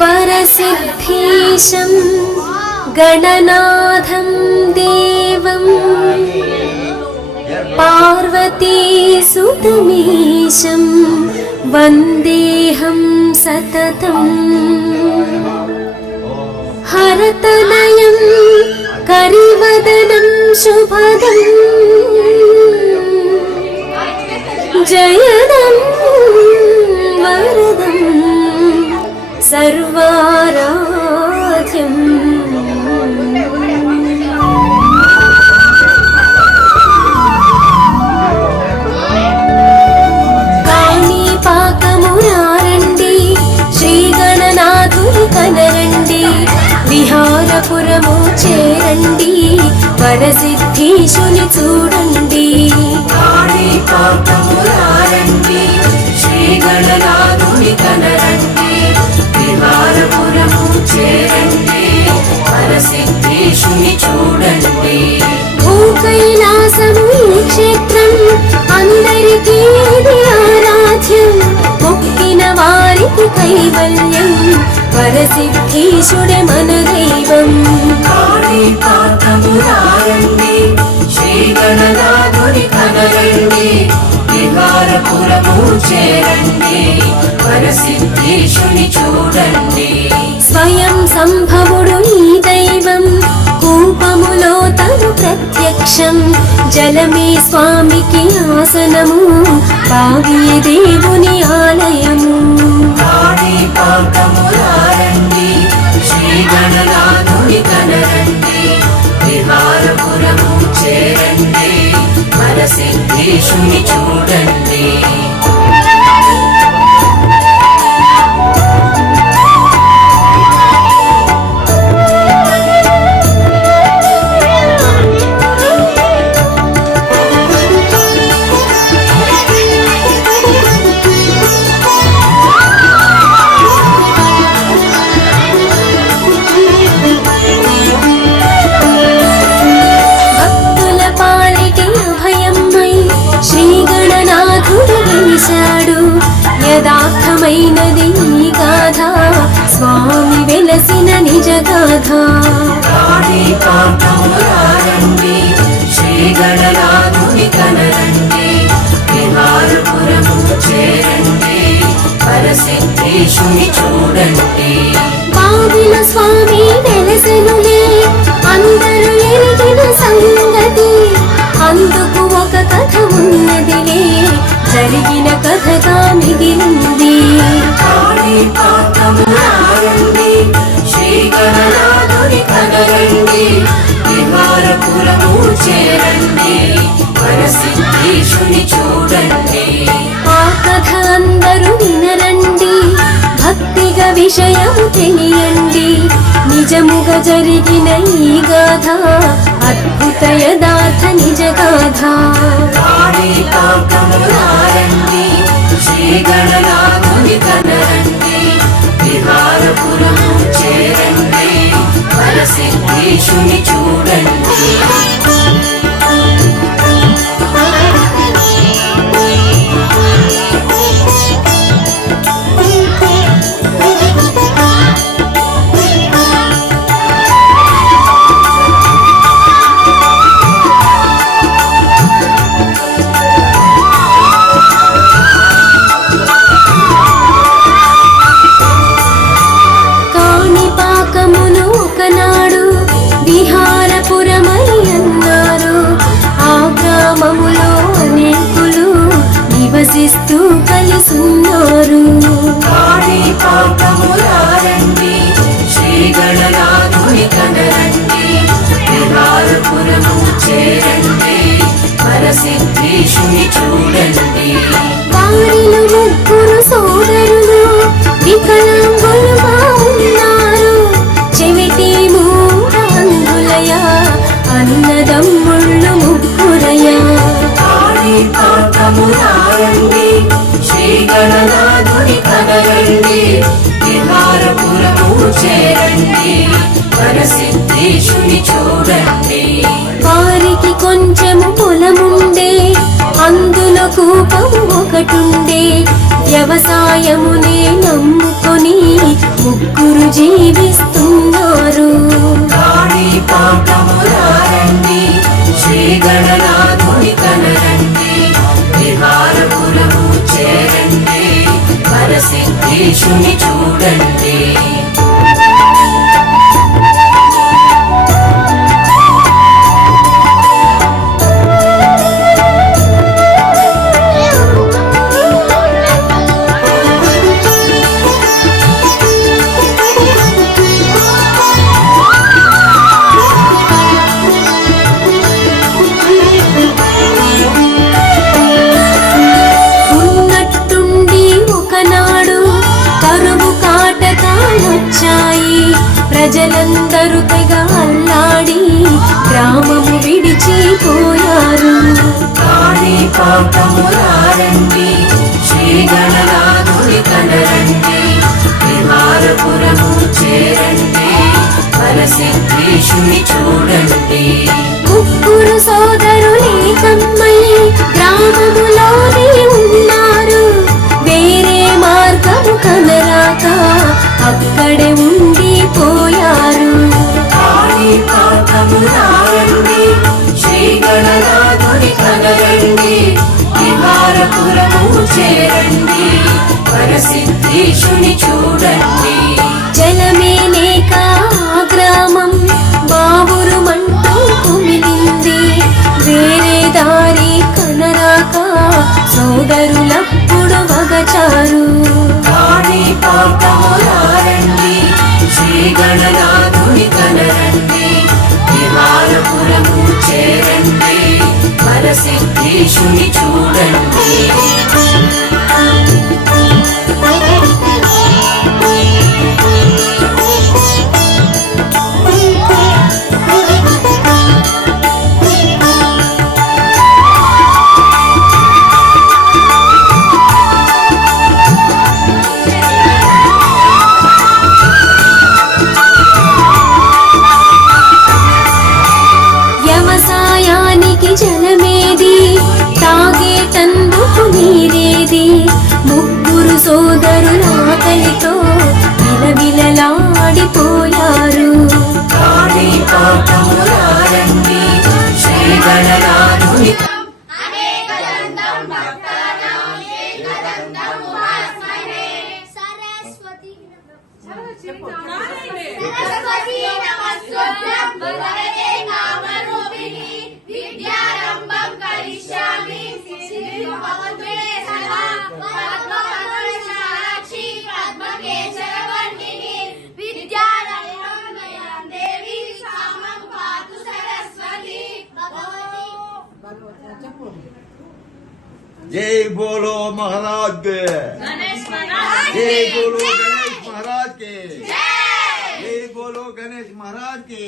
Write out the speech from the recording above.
వరసిద్ధీశం గణనాథం దేవం పార్వతీసుతమీశం వందేహం సతతం. హరతనయం కరివదనం శుభదం జయదం వరదం సర్వారాధ్యం. కాణిపాకమురారండి శ్రీ గణనాథుని కనరండి, విహారపురము చేరండి వరసిద్ధీశుని చూడండి. కాణిపాకమురారండి శ్రీ గణనాథుని కనరండి, విహారపురము చేరండి వరసిద్ధీశుని చూడండి. భూకైలాసము ఈ క్షేత్రం అందరికీ ఆరాధ్యం, మొక్కిన వారికి కైవల్యం వరసిద్ధీశుడే మన దైవం. కాణిపాకమురారండి శ్రీ గణనాథుని కనరండి, విహారపురము చేరండి వరసిద్ధీశుని చూడండి. స్వయం సంభవుడు ఈ దైవం, కూపములో తను ప్రత్యక్షం, జలమే స్వామికి ఆసనము, బావియే దేవుని ఆలయము. కాణిపాకమురారండి శ్రీ గణనాథుని కనరండి, విహారపురము చేరండి వరసిద్ధీశుని చూడండి. యథార్థమైనది ఈ గాథ, స్వామి వెలసిన నిజ గాథ. కాణిపాకమురారండి శ్రీ గణనాథుని కనరండి, విహారపురము చేరండి వరసిద్ధీశుని చూడండి. బావిల స్వామి వెలసెనులే అందరూ ఎరిగిన సంగతి, అందుకు ఒక కథ ఉన్నదిలే జరిగిన కథగా మిగిలింది. కాణిపాకమురారండి శ్రీ గణనాథుని కనరండి, విహారపురము చేరండి వరసిద్ధీశుని చూడండి. ఆ కథ అందరూ వినరండి, భక్తిగా విషయము తెలియండి, నిజముగా జరిగిన ఈ గాథ అద్భుత యథార్థ నిజ గాథ. కాణిపాకమురారండి శ్రీ గణనాథుని కనరండి, విహారపురము చేరండి వరసిద్ధీశుని చూడండి. నివసిస్తూ కలిసున్నారు. కాణిపాకమురారండి శ్రీ గణనాథుని కనరండి, విహారపురము చేరండి వరసిద్ధీశుని చూడండి. వారిలో ముగ్గురు సోదరులు వికలాంగులుగా ఉన్నారు, చెవిటి మూఢంగులయ అన్నదమ్ముళ్ళు ముగ్గురయ. కాణిపాకమురారండి శ్రీ గణనాథుని కనరండి, విహారపురము చేరండి వరసిద్ధీశుని చూడండి. కూపం ఒకటుండే వ్యవసాయమునే నమ్ముకొని ముగ్గురు జీవిస్తున్నారు. కాణిపాకములారండి శ్రీ గణనాథుని కనరండి విహారపురము చేరండి వరసిద్ధేశుని చూడండి. ప్రజలందరూ తెగ అల్లాడి గ్రామము విడిచిపోయారు. కాణిపాకములారండి శ్రీ గణనాథుని కనరండి విహారపురము చేరండి వరసిద్ధేశుని చూడండి. ముగ్గురు సోదరులే కమ్మై గ్రామములోనే ఉన్నారు. వేరే మార్గము కనరాక అక్కడే ఉండిపోయారు. కాణిపాకములారండి శ్రీ గణనాథుని కనరండి విహారపురము చేరండి వరసిద్ధేశుని చూడండి. జలమే లేక ఆ గ్రామం బావురుమంటూ కుమిలింది. వేరే దారి కనరాక సోదరులప్పుడు వగచారు. కాణిపాకములారండి శ్రీ గణనాథుని కనరండి విహారపురము చేరండి వరసిద్ధేశుని చూడండి. వ్యవసాయానికి జలమేది, తాగేటందుకు నీరేది? ముగ్గురు సోదరుల ఆకలితో విలవిలలాడిపోయారు. కాణిపాకములారండి శ్రీ గణనాథుని जय बोलो महाराज के, जय बोलो गणेश महाराज के, जय बोलो गणेश महाराज के।